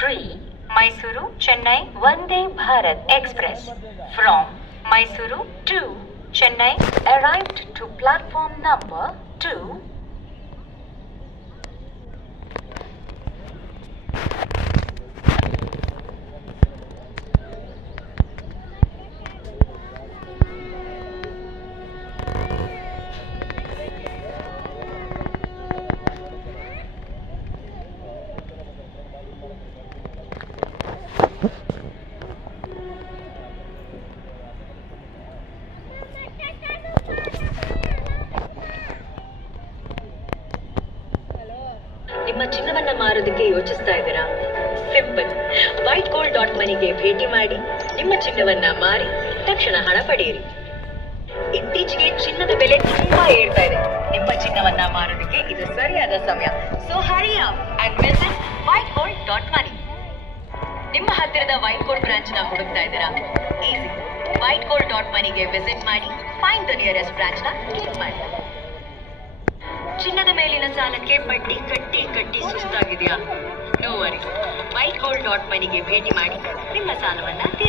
3 Mysuru Chennai Vande Bharat Express from Mysuru to Chennai arrived to platform number 2. ನಿಮ್ಮ ಚಿನ್ನವನ್ನ ಮಾರೋದಕ್ಕೆ ಯೋಚಿಸ್ತಾ ಇದ್ದೀರಾ? Simple. White Gold dot ಮನಿಗೆ ಭೇಟಿ ಮಾಡಿ ನಿಮ್ಮ ಚಿನ್ನವನ್ನ ಮಾರಿ ತಕ್ಷಣ ಹಣ ಪಡೆಯಿರಿ. ಇತ್ತೀಚೆಗೆ ಚಿನ್ನದ ಬೆಲೆ ತುಂಬಾ ಏರ್ತಾ ಇದೆ. ನಿಮ್ಮ ಚಿನ್ನವನ್ನ ಮಾರೋದಕ್ಕೆ ಇದು ಸರಿಯಾದ ಸಮಯ. So hurry up and visit White Gold dot money. ನಿಮ್ಮ ಹತ್ತಿರದ ವೈಟ್ ಗೋಲ್ಡ್ ಬ್ರಾಂಚ್ ನ ಹುಡುಕ್ತಾ ಇದ್ದೀರಾ? ಈಸಿ. ವೈಟ್ ಗೋಲ್ಡ್ ಡಾಟ್ ಮನಿಗೆ ವಿಸಿಟ್ ಮಾಡಿ ಫೈಂಡ್ ದ ನಿಯರೆಸ್ಟ್ ಬ್ರಾಂಚ್ ನ ಕ್ಲಿಕ್ ಮಾಡಿ. ಚಿನ್ನದ ಮೇಲಿನ ಸಾಲಕ್ಕೆ ಬಡ್ಡಿ ಕಟ್ಟಿ ಸುಸ್ತಾಗಿದೆಯಾ? No worry. White Gold dot ಮನಿಗೆ ಭೇಟಿ ಮಾಡಿ ನಿಮ್ಮ ಸಾಲವನ್ನ ತೀರಿಸಿ.